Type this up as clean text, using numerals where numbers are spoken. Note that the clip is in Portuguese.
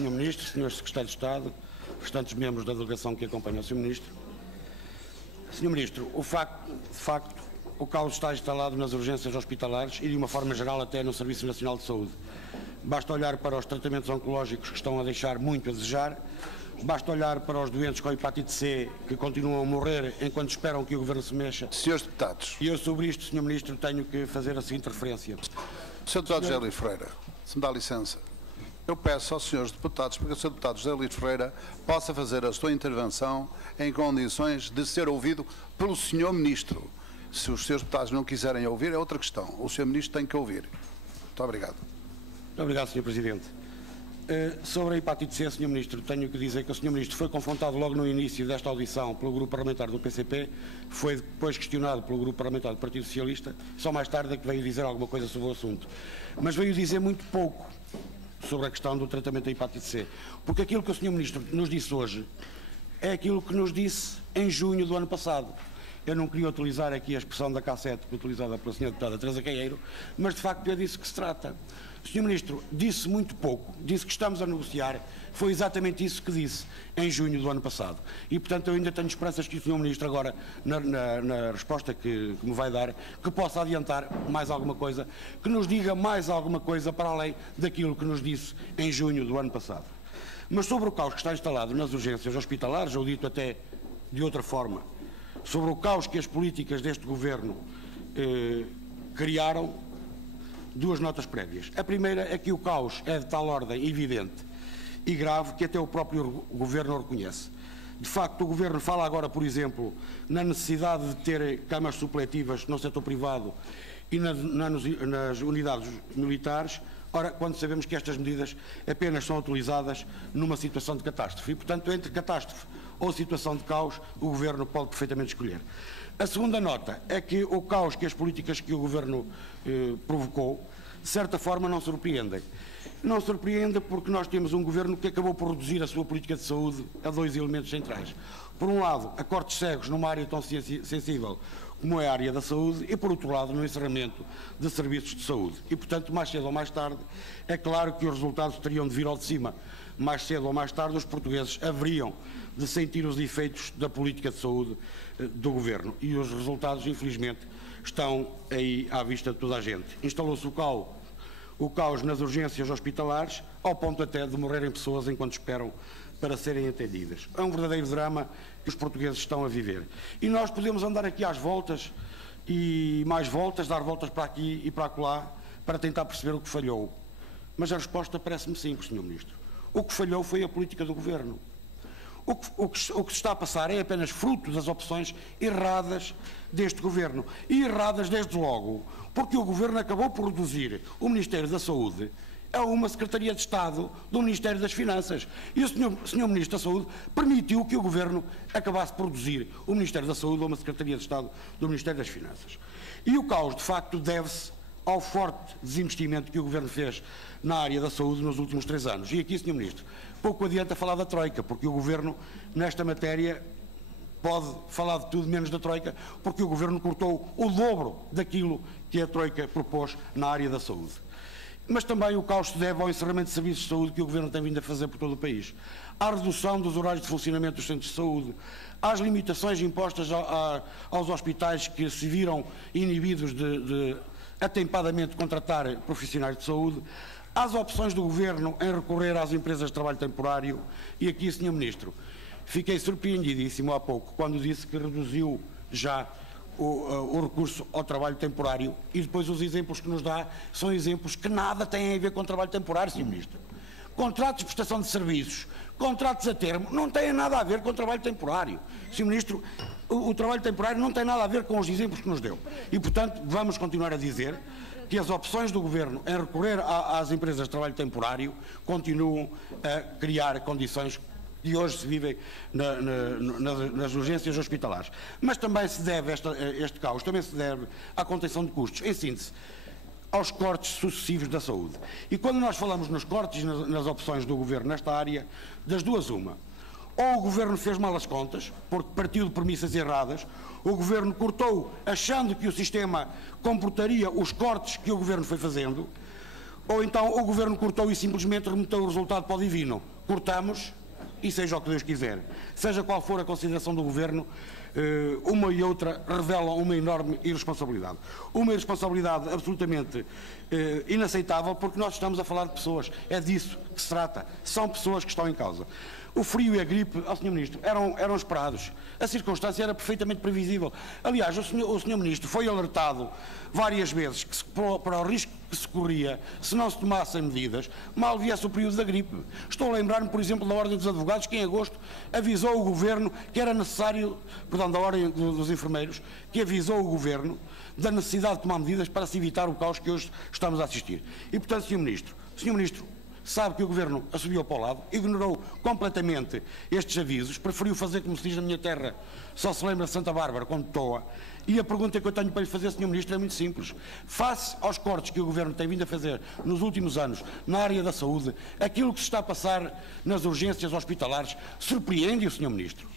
Sr. Ministro, Sr. Secretário de Estado, restantes membros da delegação que acompanham o Sr. Ministro. Sr. Ministro, de facto, o caos está instalado nas urgências hospitalares e, de uma forma geral, até no Serviço Nacional de Saúde. Basta olhar para os tratamentos oncológicos que estão a deixar muito a desejar, basta olhar para os doentes com hepatite C que continuam a morrer enquanto esperam que o Governo se mexa. Senhores deputados. E eu, sobre isto, Sr. Ministro, tenho que fazer a seguinte referência. Sr. Deputado José Luís Ferreira, se me dá licença, eu peço aos senhores deputados, porque o Sr. Deputado José Luís Ferreira possa fazer a sua intervenção em condições de ser ouvido pelo Sr. Ministro. Se os senhores deputados não quiserem ouvir, é outra questão. O Sr. Ministro tem que ouvir. Muito obrigado. Muito obrigado, Sr. Presidente. Sobre a hepatite C, Sr. Ministro, tenho que dizer que o Sr. Ministro foi confrontado logo no início desta audição pelo Grupo Parlamentar do PCP, foi depois questionado pelo Grupo Parlamentar do Partido Socialista, só mais tarde é que veio dizer alguma coisa sobre o assunto. Mas veio dizer muito pouco sobre a questão do tratamento da hepatite C, porque aquilo que o Sr. Ministro nos disse hoje é aquilo que nos disse em junho do ano passado. Eu não queria utilizar aqui a expressão da cassete utilizada pela Sra. Deputada Teresa Caieiro, mas de facto é disso que se trata. O Sr. Ministro disse muito pouco, disse que estamos a negociar, foi exatamente isso que disse em junho do ano passado. E, portanto, eu ainda tenho esperanças que o Sr. Ministro agora, na resposta que me vai dar, que possa adiantar mais alguma coisa, que nos diga mais alguma coisa para além daquilo que nos disse em junho do ano passado. Mas sobre o caos que está instalado nas urgências hospitalares, ou dito até de outra forma, sobre o caos que as políticas deste Governo criaram, duas notas prévias. A primeira é que o caos é de tal ordem evidente e grave que até o próprio Governo o reconhece. De facto, o Governo fala agora, por exemplo, na necessidade de ter camas supletivas no setor privado e nas unidades militares, ora, quando sabemos que estas medidas apenas são utilizadas numa situação de catástrofe. E, portanto, entre catástrofe ou situação de caos, o Governo pode perfeitamente escolher. A segunda nota é que o caos que as políticas que o Governo provocou, de certa forma, não surpreendem. Não surpreende porque nós temos um Governo que acabou por reduzir a sua política de saúde a dois elementos centrais. Por um lado, a cortes cegos numa área tão sensível como é a área da saúde e, por outro lado, no encerramento de serviços de saúde. E, portanto, mais cedo ou mais tarde, é claro que os resultados teriam de vir ao de cima. Mais cedo ou mais tarde, os portugueses haveriam de sentir os efeitos da política de saúde do Governo. E os resultados, infelizmente, estão aí à vista de toda a gente. Instalou-se o caos nas urgências hospitalares, ao ponto até de morrerem pessoas enquanto esperam para serem atendidas. É um verdadeiro drama que os portugueses estão a viver. E nós podemos andar aqui às voltas e mais voltas, dar voltas para aqui e para acolá, para tentar perceber o que falhou. Mas a resposta parece-me simples, Sr. Ministro. O que falhou foi a política do Governo. O que se está a passar é apenas fruto das opções erradas deste Governo. E erradas desde logo, porque o Governo acabou por reduzir o Ministério da Saúde a uma Secretaria de Estado do Ministério das Finanças. E o Sr. Ministro da Saúde permitiu que o Governo acabasse por reduzir o Ministério da Saúde a uma Secretaria de Estado do Ministério das Finanças. E o caos, de facto, deve-se ao forte desinvestimento que o Governo fez na área da saúde nos últimos 3 anos. E aqui, Sr. Ministro, pouco adianta falar da Troika, porque o Governo, nesta matéria, pode falar de tudo menos da Troika, porque o Governo cortou o dobro daquilo que a Troika propôs na área da saúde. Mas também o caos se deve ao encerramento de serviços de saúde que o Governo tem vindo a fazer por todo o país, à redução dos horários de funcionamento dos centros de saúde, às limitações impostas aos hospitais que se viram inibidos de atempadamente contratar profissionais de saúde, às opções do Governo em recorrer às empresas de trabalho temporário. E aqui, Sr. Ministro, fiquei surpreendidíssimo há pouco quando disse que reduziu já o recurso ao trabalho temporário e depois os exemplos que nos dá são exemplos que nada têm a ver com o trabalho temporário, Sr. Ministro. Contratos de prestação de serviços, contratos a termo, não têm nada a ver com o trabalho temporário. Sr. Ministro, o trabalho temporário não tem nada a ver com os exemplos que nos deu. E, portanto, vamos continuar a dizer que as opções do Governo em recorrer às empresas de trabalho temporário continuam a criar condições que hoje se vivem nas urgências hospitalares. Mas também se deve, este caos, também se deve à contenção de custos. Em síntese, aos cortes sucessivos da saúde. E quando nós falamos nos cortes, nas opções do Governo nesta área, das duas uma. Ou o Governo fez mal as contas, porque partiu de premissas erradas, o Governo cortou achando que o sistema comportaria os cortes que o Governo foi fazendo, Ou então o Governo cortou e simplesmente remeteu o resultado para o divino. Cortamos e seja o que Deus quiser. Seja qual for a consideração do Governo, uma e outra revelam uma enorme irresponsabilidade. Uma irresponsabilidade absolutamente inaceitável, porque nós estamos a falar de pessoas. É disso que se trata. São pessoas que estão em causa. O frio e a gripe, Sr. Ministro, eram esperados. A circunstância era perfeitamente previsível. Aliás, o Sr. Ministro foi alertado várias vezes que para o risco que se corria se não se tomassem medidas, mal viesse o período da gripe. Estou a lembrar-me, por exemplo, da Ordem dos Advogados, que em agosto avisou o Governo que era necessário, perdão, da Ordem dos Enfermeiros, que avisou o Governo da necessidade de tomar medidas para se evitar o caos que hoje estamos a assistir. E, portanto, Sr. Ministro, sabe que o Governo assobiou para o lado, ignorou completamente estes avisos, preferiu fazer, como se diz na minha terra, só se lembra de Santa Bárbara quando toa. E a pergunta que eu tenho para lhe fazer, Sr. Ministro, é muito simples. Face aos cortes que o Governo tem vindo a fazer nos últimos anos na área da saúde, aquilo que se está a passar nas urgências hospitalares surpreende o Sr. Ministro?